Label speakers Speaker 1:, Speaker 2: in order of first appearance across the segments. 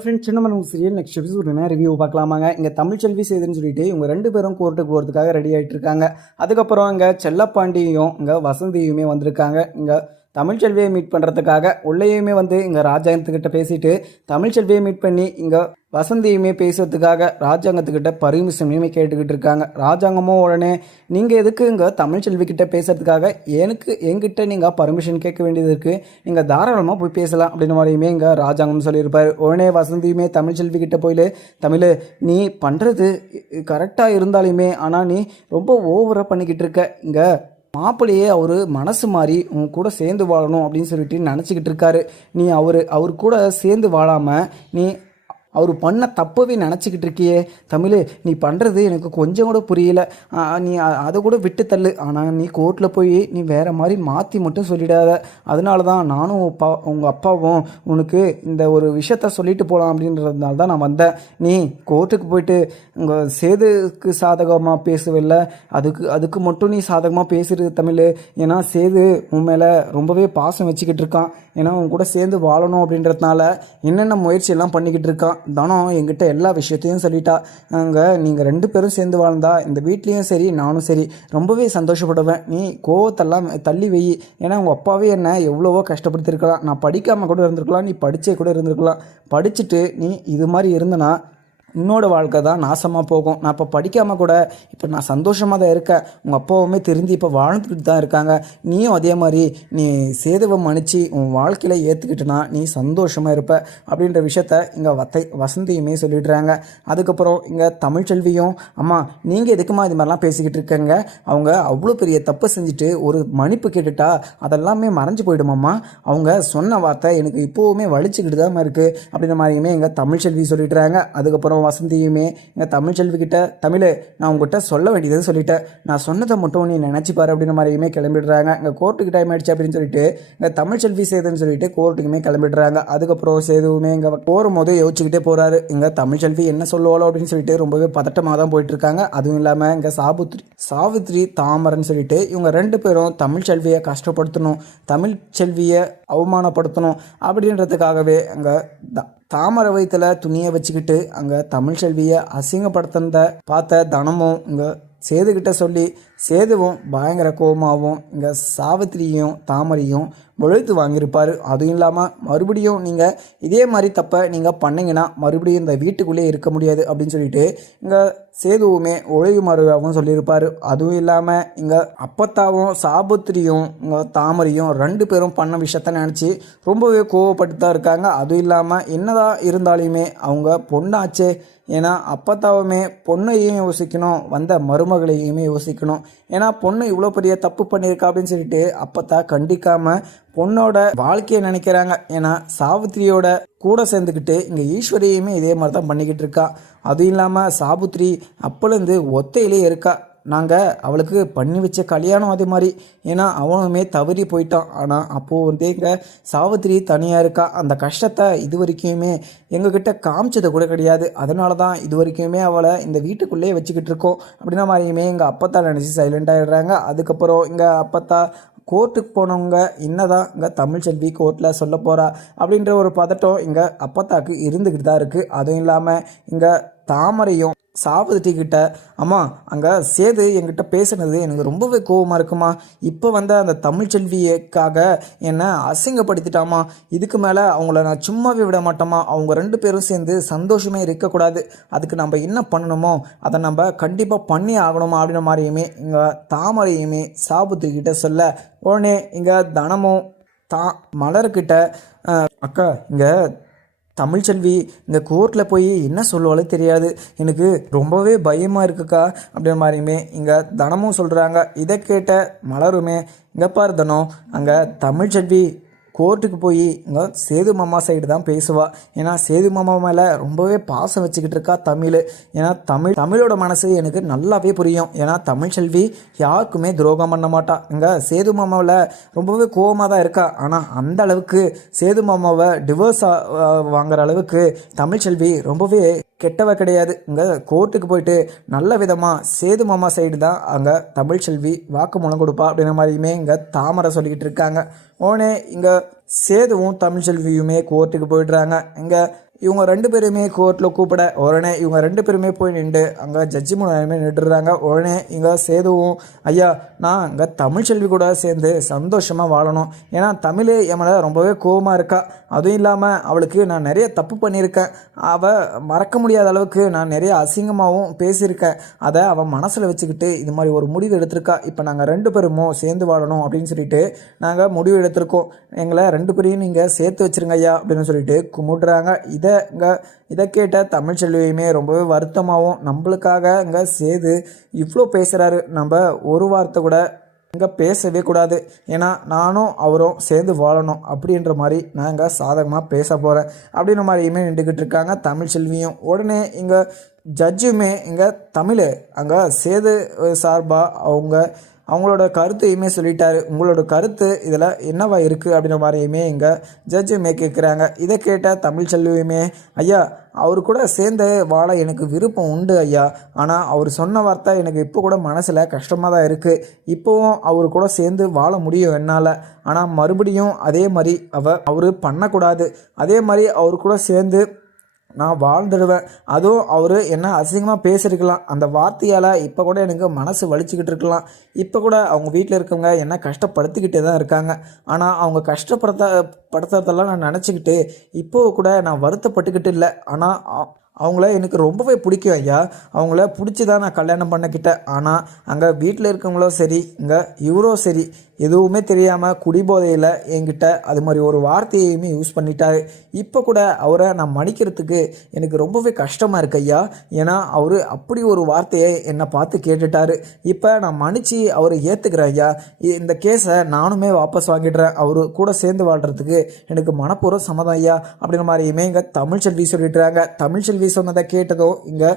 Speaker 1: Friends Chinna Manam serial next episode என்ன review பார்க்கலாமாங்க? இங்கே தமிழ் செல்வி செய்துன்னு சொல்லிட்டு இவங்க ரெண்டு பேரும் கோர்ட்டுக்கு போகிறதுக்காக ரெடி ஆகிட்டு இருக்காங்க. அதுக்கப்புறம் இங்கே செல்லப்பாண்டியும் இங்கே வசந்தியுமே வந்திருக்காங்க. இங்கே தமிழ்ச்செல்வியை மீட் பண்ணுறதுக்காக உள்ளேயுமே வந்து இங்கே ராஜாங்கத்துக்கிட்ட பேசிட்டு தமிழ்ச்செல்வியை மீட் பண்ணி இங்கே வசந்தியுமே பேசுறதுக்காக ராஜாங்கத்துக்கிட்ட பர்மிஷனையுமே கேட்டுக்கிட்டு இருக்காங்க. ராஜாங்கமும் உடனே நீங்கள் எதுக்கு இங்கே தமிழ்ச்செல்விக்கிட்ட பேசுறதுக்காக? எனக்கு என்கிட்ட நீங்கள் பர்மிஷன் கேட்க வேண்டியது இருக்குது நீங்கள் தாராளமாக போய் பேசலாம் அப்படின்னு மாதிரியுமே இங்கே ராஜாங்கம் சொல்லியிருப்பார். உடனே வசந்தியுமே தமிழ்ச்செல்விக்கிட்ட கிட்ட தமிழ் நீ பண்ணுறது கரெக்டாக இருந்தாலுமே ஆனால் நீ ரொம்ப ஓவராக பண்ணிக்கிட்டு இருக்க. இங்கே மாப்பிள்ளையே அவர் மனசு மாறி உன் கூட சேர்ந்து வாழணும் அப்படின்னு சொல்லிட்டு நினச்சிக்கிட்டு இருக்காரு. நீ அவர் அவர் கூட சேர்ந்து வாழாமல் நீ அவர் பண்ண தப்பவே நினச்சிக்கிட்டு இருக்கியே. தமிழ் நீ பண்ணுறது எனக்கு கொஞ்சம் கூட புரியல. நீ அதை கூட விட்டு தள்ளு. ஆனால் நீ கோர்ட்டில் போய் நீ வேறு மாதிரி மாற்றி மட்டும் சொல்லிடாத. அதனால தான் நானும் அப்பா உங்கள் அப்பாவும் உனக்கு இந்த ஒரு விஷயத்த சொல்லிட்டு போகலாம் அப்படின்றதுனால தான் நான் வந்தேன். நீ கோர்ட்டுக்கு போயிட்டு உங்கள் சேதுக்கு சாதகமாக பேசுவில்ல? அதுக்கு அதுக்கு மட்டும் நீ சாதகமாக பேசுறது தமிழ். ஏன்னா சேது உன் மேலே ரொம்பவே பாசம் வச்சுக்கிட்டு இருக்கான். ஏன்னா உன் கூட சேர்ந்து வாழணும் அப்படின்றதுனால என்னென்ன முயற்சி எல்லாம் பண்ணிக்கிட்டு இருக்கான். தனம் என்கிட்ட எல்லா விஷயத்தையும் சொல்லிட்டா. அங்கே நீங்கள் ரெண்டு பேரும் சேர்ந்து வாழ்ந்தா இந்த வீட்லேயும் சரி நானும் சரி ரொம்பவே சந்தோஷப்படுவேன். நீ கோவத்தெல்லாம் தள்ளி வை. ஏன்னா உங்கள் அப்பாவே என்ன எவ்வளவோ கஷ்டப்படுத்திருக்கலாம். நான் படிக்காமல் கூட இருந்திருக்கலாம் நீ படித்தே கூட இருந்திருக்கலாம். படிச்சுட்டு நீ இது மாதிரி இருந்தனா உன்னோட வாழ்க்கை தான் நாசமாக போகும். நான் இப்போ படிக்காமல் கூட இப்போ நான் சந்தோஷமாக தான் இருக்கேன். உங்கள் அப்பாவுமே தெரிஞ்சு இப்போ வாழ்ந்துக்கிட்டு தான் இருக்காங்க. நீயும் அதே மாதிரி நீ சேதுவை மன்னிச்சு உன் வாழ்க்கையில் ஏற்றுக்கிட்டனா நீ சந்தோஷமாக இருப்ப. அப்படின்ற விஷயத்த இங்கே வத்தை வசந்தியுமே சொல்லிடுறாங்க. அதுக்கப்புறம் இங்கே தமிழ்ச்செல்வியும் அம்மா நீங்கள் எதுக்குமா இது மாதிரிலாம் பேசிக்கிட்டு இருக்கங்க? அவங்க அவ்வளோ பெரிய தப்பு செஞ்சுட்டு ஒரு மன்னிப்பு கேட்டுட்டா அதெல்லாமே மறைஞ்சு போயிடுமாம்மா? அவங்க சொன்ன வார்த்தை எனக்கு இப்போவுமே வலிச்சுக்கிட்டு தான் இருக்குது அப்படின்ற மாதிரியுமே எங்கள் தமிழ்ச்செல்வி சொல்லிடுறாங்க. அதுக்கப்புறம் வசந்தியுமே எங்கள் தமிழ் செல்விக்கிட்ட தமிழ் நான் உங்ககிட்ட சொல்ல வேண்டியதை சொல்லிட்டேன். நான் சொன்னதை மட்டும் நீ நினச்சி பாரு அப்படின்ற மாதிரியுமே கிளம்பிடுறாங்க. இங்கே கோர்ட்டுக்கு டைம் ஆயிடுச்சு அப்படின்னு சொல்லிட்டு இங்கே தமிழ்ச்செல்வி சேதுன்னு சொல்லிட்டு கோர்ட்டுக்குமே கிளம்பிடுறாங்க. அதுக்கப்புறம் சேதுவுமே இங்கே போகும்போது யோசிச்சுக்கிட்டே போகிறாரு இங்கே தமிழ் செல்வி என்ன சொல்லுவாளோ அப்படின்னு சொல்லிட்டு ரொம்பவே பதட்டமாக தான் போயிட்டு இருக்காங்க. அதுவும் இல்லாமல் இங்கே சாபுத்ரி சாவித்ரி தாமரன் சொல்லிட்டு இவங்க ரெண்டு பேரும் தமிழ் செல்வியை கஷ்டப்படுத்தணும். தமிழ்ச்செல்வியை அவமானப்படுத்தணும் அப்படின்றதுக்காகவே அங்கே தாமரை வயிற்றுல துணியை வச்சுக்கிட்டு அங்கே தமிழ்ச்செல்வியை அசிங்கப்படுத்தினத பார்த்த தனமும் இங்கே சேதுக்கிட்ட சொல்லி சேதுவும் பயங்கர கோபமாகவும் இங்கே சாவித்திரியும் தாமரையும் முழுத்து வாங்கியிருப்பார். அதுவும் இல்லாமல் மறுபடியும் நீங்கள் இதே மாதிரி தப்பை நீங்கள் பண்ணிங்கன்னா மறுபடியும் இந்த வீட்டுக்குள்ளேயே இருக்க முடியாது அப்படின்னு சொல்லிட்டு இங்கே சேதுவுமே ஒழுகு மறுவாகவும் சொல்லியிருப்பார். அதுவும் இல்லாமல் இங்கே அப்பத்தாவும் சாபுத்திரியும் இங்கே தாமரையும் ரெண்டு பேரும் பண்ண விஷயத்த நினச்சி ரொம்பவே கோவப்பட்டு தான் இருக்காங்க. அதுவும் இல்லாமல் என்னதான் இருந்தாலுமே அவங்க பொண்ணாச்சே. ஏன்னா அப்பத்தாவுமே பொண்ணையும் யோசிக்கணும் வந்த மருமகளையுமே யோசிக்கணும். ஏன்னா பொண்ணு இவ்வளோ பெரிய தப்பு பண்ணியிருக்கா அப்படின்னு சொல்லிட்டு அப்பத்தா கண்டிக்காமல் பொண்ணோட வாழ்க்கையை நினைக்கிறாங்க. ஏன்னா சாவித்திரியோட கூட சேர்ந்துக்கிட்டு இங்கே ஈஸ்வரியுமே இதே மாதிரி தான் பண்ணிக்கிட்டு இருக்கா. அதுவும் இல்லாமல் சாபுத்ரி அப்போலேருந்து ஒத்தையிலே இருக்கா. நாங்கள் அவளுக்கு பண்ணி வச்ச கல்யாணம் அதே மாதிரி. ஏன்னா அவனுமே தவறி போயிட்டான். ஆனால் அப்போது வந்து எங்கள் சாவித்திரி தனியாக இருக்கா. அந்த கஷ்டத்தை இது வரைக்குமே எங்ககிட்ட காமிச்சது கூட கிடையாது. அதனால தான் இது வரைக்குமே அவளை இந்த வீட்டுக்குள்ளேயே வச்சுக்கிட்டு இருக்கோம். அப்படின்னா மாதிரியுமே எங்கள் அப்பத்தா நினச்சி சைலண்ட் ஆகிடுறாங்க அதுக்கப்புறம் இங்கே அப்பத்தா கோர்ட்டுக்கு போனவங்க என்னதான் இங்கே தமிழ்ச்செல்வி கோர்ட்டில் சொல்ல போகிறா அப்படின்ற ஒரு பதட்டம் இங்கே அப்பத்தாக்கு இருந்துக்கிட்டு தான் இருக்குது அதுவும் இல்லாமல் இங்கே தாமரையும் சாவதிட்டி கிட்ட அம்மா அங்கே சேது என்கிட்ட பேசுனது எனக்கு ரொம்பவே கோவமாக இருக்குமா? இப்போ வந்த அந்த தமிழ்ச்செல்வியக்காக என்னை அசிங்கப்படுத்திட்டாமா? இதுக்கு மேலே அவங்கள நான் சும்மாவே விட மாட்டோமா அவங்க ரெண்டு பேரும் சேர்ந்து சந்தோஷமே இருக்கக்கூடாது. அதுக்கு நம்ம என்ன பண்ணணுமோ அதை நம்ம கண்டிப்பாக பண்ணி ஆகணுமா? அப்படின்ற மாதிரியுமே இங்கே தாமரையுமே சாபுத்து கிட்ட சொல்ல உடனே இங்கே தனமும் தா மலர்கிட்ட அக்கா இங்கே தமிழ்ச்செல்வி இந்த கோர்ட்டில் போய் என்ன சொல்லுவாளோ தெரியாது. எனக்கு ரொம்பவே பயமாக இருக்குக்கா அப்படின்ற மாதிரியுமே இங்கே தனமும் சொல்கிறாங்க இதை கேட்ட மலருமே இங்கே பாரு தனம் அங்கே தமிழ்ச்செல்வி கோர்ட்டுக்கு போய் இங்கே சேது மாமா சைடு தான் பேசுவா. ஏன்னா சேது மாமா மேலே ரொம்பவே பாசம் வச்சுக்கிட்டு இருக்கா தமிழ். ஏன்னா தமிழ் தமிழோட மனசு எனக்கு நல்லாவே புரியும். ஏன்னா தமிழ்ச்செல்வி யாருக்குமே துரோகம் பண்ண மாட்டா. இங்கே சேது மாமாவில் ரொம்பவே கோவமாக தான் இருக்கா. ஆனால் அந்த அளவுக்கு சேது மாமாவை டிவோர்ஸ் வாங்குற அளவுக்கு தமிழ்ச்செல்வி ரொம்பவே கெட்டவ கிடையாது. இங்கே கோர்ட்டுக்கு போயிட்டு நல்ல விதமாக சேது மாமா சைடு தான் அங்கே தமிழ்ச்செல்வி வாக்குமூலம் கொடுப்பா அப்படின்ற மாதிரியுமே இங்கே தாமரை சொல்லிக்கிட்டு இருக்காங்க. உடனே இங்கே சேதுவும் தமிழ்ச்செல்வியுமே கோர்ட்டுக்கு போயிடுறாங்க. இங்கே இவங்க ரெண்டு பேருமே கோர்ட்டில் கூப்பிட உடனே இவங்க ரெண்டு பேருமே போய் நின்று அங்கே ஜட்ஜி முன்னாடி நின்றுடுறாங்க. உடனே இங்கே சேதுவும் ஐயா நான் இங்கே தமிழ்ச்செல்வி கூட சேர்ந்து சந்தோஷமாக வாழணும். ஏன்னா தமிழ் என் ரொம்பவே கோவமாக இருக்கா. அதுவும் இல்லாமல் அவளுக்கு நான் நிறைய தப்பு பண்ணியிருக்கேன். அவள் மறக்க முடியாத அளவுக்கு நான் நிறைய அசிங்கமாகவும் பேசியிருக்கேன். அதை அவள் மனசில் வச்சுக்கிட்டு இது மாதிரி ஒரு முடிவு எடுத்திருக்கா. இப்போ நாங்கள் ரெண்டு பேருமோ சேர்ந்து வாழணும் அப்படின்னு சொல்லிட்டு நாங்கள் முடிவு எடுத்திருக்கோம். எங்களை ரெண்டு பேரையும் நீங்கள் சேர்த்து வச்சிருங்க ஐயா அப்படின்னு சொல்லிட்டு கும்பிடுறாங்க. இதை இங்கே இதை கேட்ட தமிழ்ச்செல்வியுமே ரொம்பவே வருத்தமாகவும் நம்மளுக்காக இங்கே சேது இவ்வளோ பேசுகிறாரு நம்ம ஒரு வார்த்தை கூட இங்கே பேசவே கூடாது. ஏன்னா நானும் அவரும் சேர்ந்து வாழணும் அப்படின்ற மாதிரி நான் இங்கே சாதகமாக பேச போகிறேன் அப்படின்ற மாதிரியுமே நின்றுக்கிட்டு இருக்காங்க தமிழ் செல்வியும். உடனே இங்கே ஜட்ஜுமே இங்கே தமிழ் அங்கே சேது சார்பாக அவங்க அவங்களோட கருத்தையுமே சொல்லிட்டாரு. உங்களோட கருத்து இதில் என்னவா இருக்குது அப்படின்ற மாதிரியுமே இங்கே ஜட்ஜுமே கேட்குறாங்க இதை கேட்ட தமிழ் செல்வியுமே ஐயா அவர் கூட சேர்ந்து வாழ எனக்கு விருப்பம் உண்டு ஐயா. ஆனால் அவர் சொன்ன வார்த்தை எனக்கு இப்போ கூட மனசில் கஷ்டமாக தான் இருக்குது இப்போவும் அவர் கூட சேர்ந்து வாழ முடியும் என்னால். ஆனால் மறுபடியும் அதே மாதிரி அவ அவர் பண்ணக்கூடாது. அதே மாதிரி அவர் கூட சேர்ந்து நான் வாழ்ந்துடுவேன். அதுவும் அவர் என்ன அசிங்கமாக பேசியிருக்கலாம். அந்த வார்த்தையால் இப்போ கூட எனக்கு மனசு வலிச்சுக்கிட்டு இருக்கலாம். இப்போ கூட அவங்க வீட்டில் இருக்கவங்க என்ன கஷ்டப்படுத்திக்கிட்டே தான் இருக்காங்க. ஆனால் அவங்க கஷ்டப்படுத்த படுத்துறதெல்லாம் நான் நினச்சிக்கிட்டு இப்போ கூட நான் வருத்தப்பட்டுக்கிட்டு இல்லை. ஆனால் அவங்கள எனக்கு ரொம்பவே பிடிக்கும் ஐயா. அவங்கள பிடிச்சி தான் நான் கல்யாணம் பண்ணிக்கிட்டேன். ஆனால் அங்கே வீட்டில் இருக்கவங்களும் சரி இங்கே இவரும் சரி எதுவுமே தெரியாமல் குடிபோதையில் என்கிட்ட அது மாதிரி ஒரு வார்த்தையுமே யூஸ் பண்ணிட்டாரு. இப்போ கூட அவரை நான் மன்னிக்கிறதுக்கு எனக்கு ரொம்பவே கஷ்டமாக இருக்கு ஐயா. ஏன்னா அவர் அப்படி ஒரு வார்த்தையை என்னை பார்த்து கேட்டுட்டாரு. இப்போ நான் மன்னிச்சு அவரை ஏற்றுக்கிறேன் ஐயா. இந்த கேஸை நானுமே வாபஸ் வாங்கிடுறேன். அவர் கூட சேர்ந்து வாழ்கிறதுக்கு எனக்கு மனப்பூர்வ சம்மதம் ஐயா. அப்படின்ற மாதிரியுமே இங்கே தமிழ்ச்செல்வி சொல்லிட்டுறாங்க தமிழ்ச்செல்வி சொன்னதை கேட்டதும் இங்கே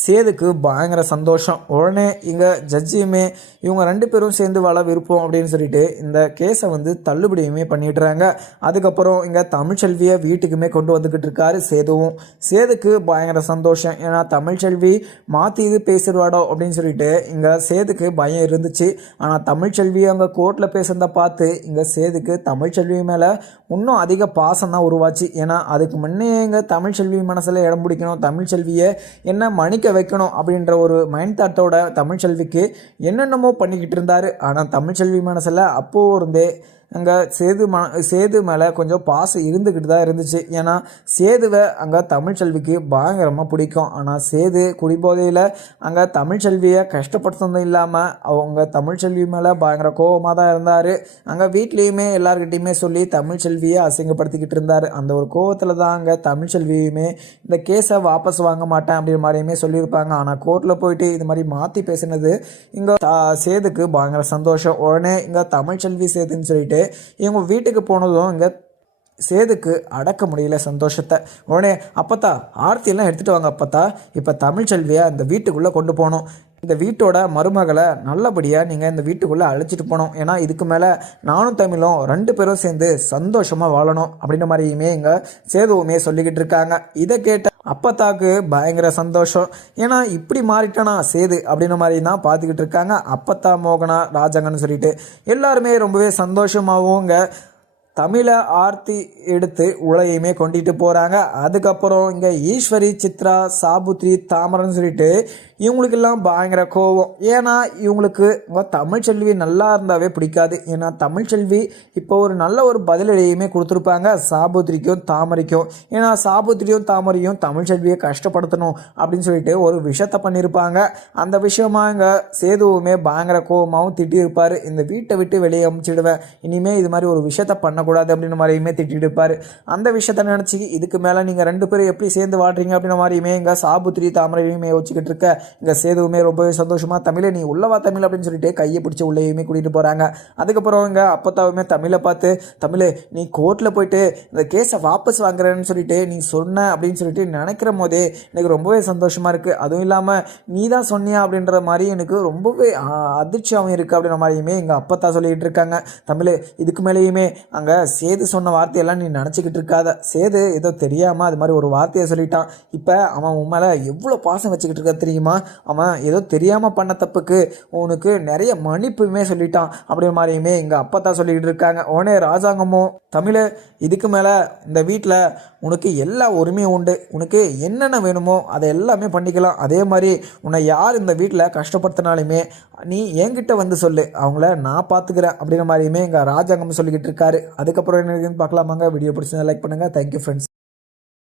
Speaker 1: சேதுக்கு பயங்கர சந்தோஷம். உடனே இங்கே ஜட்ஜியுமே இவங்க ரெண்டு பேரும் சேர்ந்து வாழ விருப்பம் அப்படின்னு சொல்லிட்டு இந்த கேஸை வந்து தள்ளுபடியுமே பண்ணிடுறாங்க. அதுக்கப்புறம் இங்கே தமிழ்ச்செல்வியை வீட்டுக்குமே கொண்டு வந்துக்கிட்டு இருக்காரு சேதுவும். சேதுக்கு பயங்கர சந்தோஷம். ஏன்னா தமிழ்ச்செல்வி மாற்றி இது பேசிடுவாடோ அப்படின்னு சொல்லிட்டு இங்கே சேதுக்கு பயம் இருந்துச்சு. ஆனால் தமிழ்ச்செல்வி அங்கே கோர்ட்டில் பேசுகிறத பார்த்து இங்கே சேதுக்கு தமிழ்ச்செல்வி மேலே இன்னும் அதிக பாசம் தான் உருவாச்சு. ஏன்னா அதுக்கு முன்னே இங்கே தமிழ்ச்செல்வி மனசில் இடம் பிடிக்கணும். தமிழ்ச்செல்வியை என்ன மணி மன்னிக்க வைக்கணும் அப்படின்ற ஒரு மைண்ட் தாட்டோட தமிழ்ச்செல்விக்கு என்னென்னமோ பண்ணிக்கிட்டு இருந்தார். ஆனால் தமிழ்ச்செல்வி மனசில் அப்போ இருந்தே அங்கே சேது ம சேது மேலே கொஞ்சம் பாசம் இருந்துக்கிட்டு தான் இருந்துச்சு. ஏன்னா சேதுவை அங்கே தமிழ்ச்செல்விக்கு பயங்கரமாக பிடிக்கும். ஆனால் சேது குடிபோதையில் அங்கே தமிழ்ச்செல்வியை கஷ்டப்படுத்துனதும் இல்லாமல் அவங்க தமிழ்ச்செல்வி மேலே பயங்கர கோபமாக தான் இருந்தார். அங்கே வீட்லேயுமே எல்லாருக்கிட்டேயுமே சொல்லி தமிழ்ச்செல்வியை அசிங்கப்படுத்திக்கிட்டு இருந்தார். அந்த ஒரு கோவத்தில் தான் அங்கே தமிழ்ச்செல்வியுமே இந்த கேஸை வாபஸ் வாங்க மாட்டேன் அப்படின்ற மாதிரியுமே சொல்லியிருப்பாங்க. ஆனால் கோர்ட்டில் போயிட்டு இது மாதிரி மாற்றி பேசினது இங்கே சேதுக்கு பயங்கர சந்தோஷம். உடனே இங்கே தமிழ்ச்செல்வி சேதுன்னு சொல்லிட்டு இவங்க வீட்டுக்கு போனதும் இங்கே சேதுக்கு அடக்க முடியல சந்தோஷத்தை. உடனே அப்பத்தா ஆர்த்தியெல்லாம் எடுத்துகிட்டு வாங்க அப்பத்தா. இப்போ தமிழ்ச்செல்வியை அந்த வீட்டுக்குள்ளே கொண்டு போகணும். இந்த வீட்டோட மருமகளை நல்லபடியாக நீங்கள் இந்த வீட்டுக்குள்ளே அழைச்சிட்டு போகணும். ஏன்னா இதுக்கு மேலே நானும் தமிழும் ரெண்டு பேரும் சேர்ந்து சந்தோஷமாக வாழணும். அப்படின்ற மாதிரியுமே இங்கே சேதுவுமே சொல்லிக்கிட்டு இருக்காங்க. இதை கேட்ட அப்பத்தாக்கு பயங்கர சந்தோஷம். ஏன்னா இப்படி மாறிட்டானா சேது அப்படின்ன மாதிரி தான் பார்த்துக்கிட்டு இருக்காங்க. அப்பத்தா மோகனா ராஜாங்கன்னு சொல்லிட்டு. எல்லாருமே ரொம்பவே சந்தோஷமாகவும் இங்கே தமிழை ஆர்த்தி எடுத்து உலகையுமே கொண்டுட்டு போகிறாங்க அதுக்கப்புறம் இங்கே ஈஸ்வரி சித்ரா சாபுத்ரி தாமரன்னு சொல்லிட்டு இவங்களுக்கெல்லாம் பயங்கர கோவம். ஏன்னா இவங்களுக்கு தமிழ் தமிழ்ச்செல்வி நல்லா இருந்தாவே பிடிக்காது. ஏன்னா தமிழ்ச்செல்வி இப்போ ஒரு நல்ல ஒரு பதிலடியுமே கொடுத்துருப்பாங்க. சாபுத்ரிக்கும் தாமரைக்கும். ஏன்னா சாபுத்ரியும் தாமரையும் தமிழ்ச்செல்வியை கஷ்டப்படுத்தணும் அப்படின்னு சொல்லிட்டு ஒரு விஷயத்த பண்ணியிருப்பாங்க. அந்த விஷயமா இங்கே சேதுவுமே பயங்கர கோவமாகவும் திட்டியிருப்பார். இந்த வீட்டை விட்டு வெளியே அமுச்சிடுவேன். இனிமேல் இது மாதிரி ஒரு விஷயத்த பண்ணக்கூடாது அப்படின்ற மாதிரியுமே திட்டிருப்பார் இருப்பார் அந்த விஷயத்த நினச்சி இதுக்கு மேலே நீங்கள் ரெண்டு பேரும் எப்படி சேர்ந்து வாடுறீங்க அப்படின்ற மாதிரியுமே இங்கே சாபுத்ரி தாமரையுமே வச்சுக்கிட்டு இருக்க. இங்கே சேதுவுமே ரொம்பவே சந்தோஷமாக தமிழை நீ உள்ளவா தமிழ் அப்படின்னு சொல்லிட்டு கையை பிடிச்சி உள்ளேயுமே கூட்டிகிட்டு போகிறாங்க அதுக்கப்புறம் இங்கே அப்பத்தாவுமே தமிழை பார்த்து தமிழ் நீ கோர்ட்டில் போயிட்டு இந்த கேஸை வாபஸ் வாங்குறேன்னு சொல்லிட்டு நீ சொன்ன அப்படின்னு சொல்லிட்டு நினைக்கிற போதே எனக்கு ரொம்பவே சந்தோஷமாக இருக்குது அதுவும் இல்லாமல் நீ தான் சொன்னியா? அப்படின்ற மாதிரி எனக்கு ரொம்பவே அதிர்ச்சியாகவும் இருக்குது அப்படின்ற மாதிரியுமே எங்கள் அப்பத்தா சொல்லிகிட்டு இருக்காங்க. தமிழ் இதுக்கு மேலேயுமே அங்கே
Speaker 2: அங்கே சேது சொன்ன வார்த்தையெல்லாம் நீ நினச்சிக்கிட்டு இருக்காத. சேது ஏதோ தெரியாமல் அது மாதிரி ஒரு வார்த்தையை சொல்லிட்டான். இப்போ அவன் உன் மேலே எவ்வளோ பாசம் வச்சுக்கிட்டு இருக்க தெரியுமா? அவன் ஏதோ தெரியாமல் பண்ண தப்புக்கு உனக்கு நிறைய மன்னிப்புமே சொல்லிட்டான். அப்படி மாதிரியுமே எங்கள் அப்பா தான் சொல்லிக்கிட்டு இருக்காங்க. உடனே ராஜாங்கமும் தமிழ் இதுக்கு மேலே இந்த வீட்டில் உனக்கு எல்லா உரிமையும் உண்டு. உனக்கு என்னென்ன வேணுமோ அதை எல்லாமே பண்ணிக்கலாம். அதே மாதிரி உன்னை யார் இந்த வீட்டில் கஷ்டப்படுத்தினாலுமே நீ என்கிட்ட வந்து சொல்லு. அவங்கள நான் பார்த்துக்கிறேன் அப்படிங்கிற மாதிரியுமே எங்கள் ராஜாங்கம் சொல்லிக்கிட்டு இருக்காரு. அதுக்கப்புறம் என்ன பார்க்கலாமாங்க. வீடியோ பிடிச்சதை லைக் பண்ணுங்கள் தேங்க்யூ ஃப்ரெண்ட்ஸ்